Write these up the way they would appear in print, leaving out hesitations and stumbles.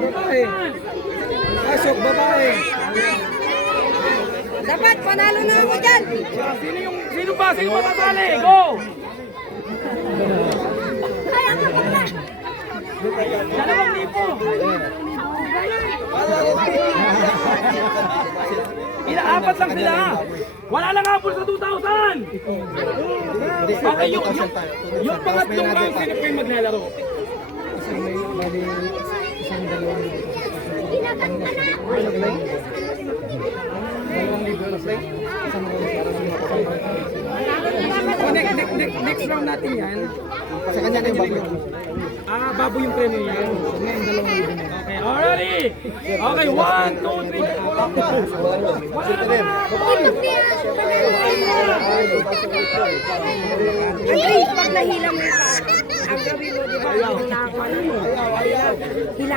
Babae. Pasok, babae. Dapat panalo na ako dyan. Sino matatali? Go! Ay, ang kapag na. 2,000. Apat lang sila. Wala lang habol sa 2,000. Okay, yung pangatlong round, sino po yung maglalaro? Next round natin yan. Sa kanya na yung baboy. Baboy yung premyo yan. Ngayon, 2,000. Okay, already. Okay, 1, 2, 3. Andre, pag nahila mo yung ang gawin mo, di ba?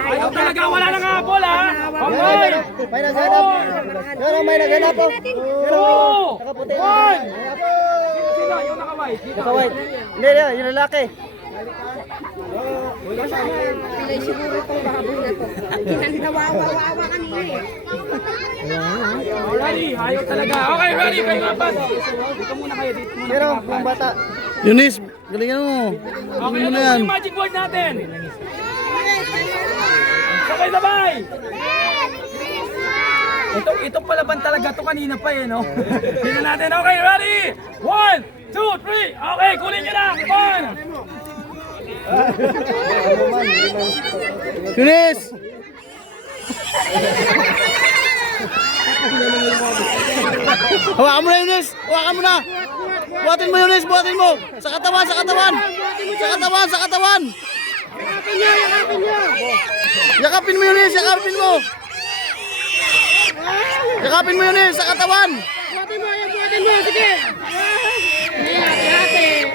Ayaw talaga, wala nang habol, ha? Okay. May naghanap. Pero may naghanap po. 2, 1. Sino yung nakaway? Nakaway. Hindi, yung lalaki. Pilay siguro itong baboy na to. Kinantawawa kanina eh. Ready, ayaw talaga. Okay, ready, kayo apat. Dito muna kayo, dito muna. Pero yung bata. Yunis, galingan mo. Okay, ano yung magic word natin? Sabay-sabay. Ito palaban talaga to kanina pa eh, no? Tingnan natin. Okay, ready? 1, 2, 3. Okay, kunin nyo na. Come on. Yunis! Hawakan mo na, Yunis! Hawakan mo na! Buhatin mo, Yunis! Buhatin mo! Sa katawan! Sa katawan! Sa katawan! Sa katawan! Yakapin niya! Yakapin niya! Yakapin mo, Yunis! Yakapin mo! Yakapin mo, Yunis! Sa katawan! Buhatin mo! Buhatin mo! Sige! Hati-hati!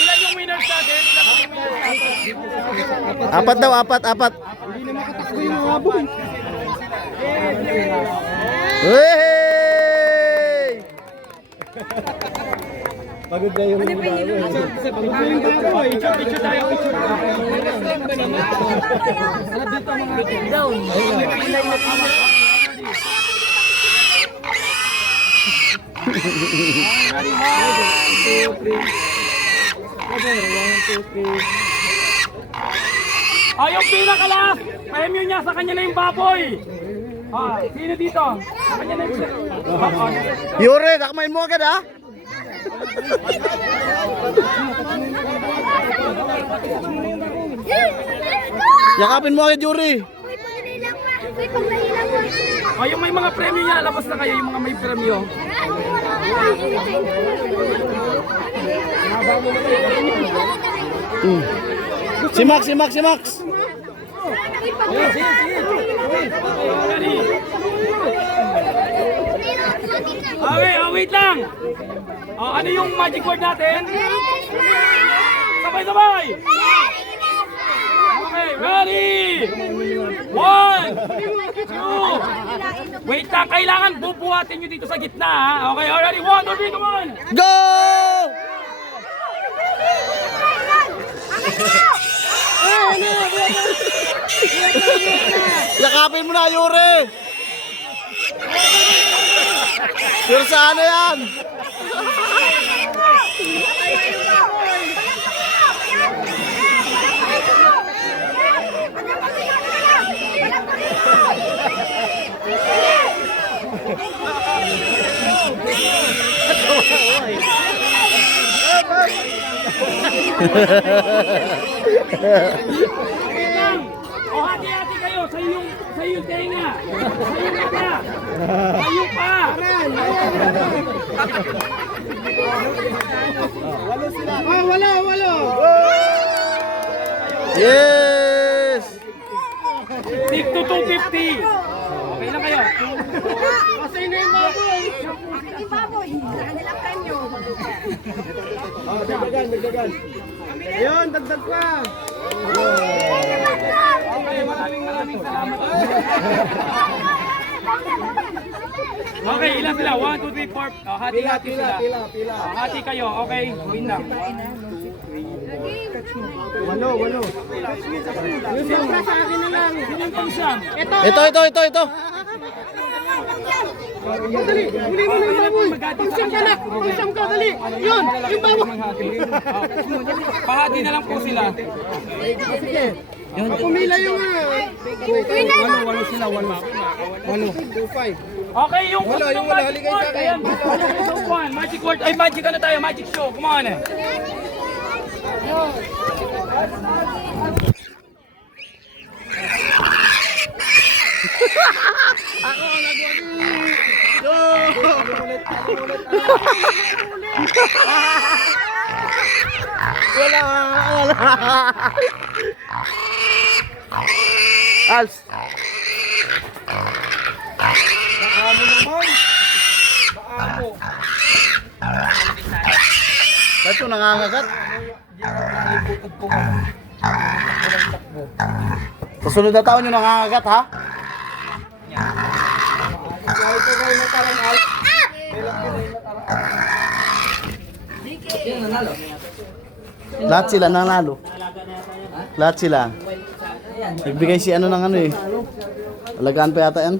Ilan yung winners natin? Apat daw, apat. Hindi na makatakbo yung baboy. Hey! Pagod na yung Pagod na yung baboy. Picture tayo. Yung pinakalas, premyo niya sa kanya na yung baboy. Sino dito? Sa kanya na yung Yure, takmain mo agad ha? Yakapin mo agad, Yuri. yung may mga premyo niya, labas na kayo yung mga may premyo. Si Max. Okay, wait lang. Ano yung magic word natin? Sabay-sabay. Okay, ready? 1, 2. Wait lang, kailangan bubuhatin nyo dito sa gitna, ha? Okay, already? 1, 2, 3, come on. Go! Yakapin mo na, Yuri! Sure saan na yan? Hati-hati kayo sa yung tenga. Sa yung mata. Sa yung pa. Walo. Yes! Stick to 250. Okay lang kayo. Kasi na yung baboy. Ang baboy. Saan nilang premyo? Dagdagan. Ayun, dagdag pa. Okay, maraming salamat. Okay, ilan sila? 1, 2, 3, 4. Hati-hati sila. Pila. Hati kayo, okay? Win lang. Walo. Yung sobra sa akin na lang. Sino yung pang-siyam? Ito. Dali, huli mo na yung baboy. Pangsiyam ka na. Pangsiyam ka, dali. Yun, yung baboy. Pahati na lang po sila. Sige. Pumila yung Walo sila, walo. 2-5. Okay, yung Wala, gusto ng yung wala, magic haligay word. sa akin. Ayan, magic word. Ay, magic ano tayo? Magic show. Come on. Als. Ba't yung nangangagat? Sa sunod na taon yung nangangagat, ha? Lahat sila nanalo. Lahat sila. Nagbigay si ano ng ano eh. Alagaan pa yata yan.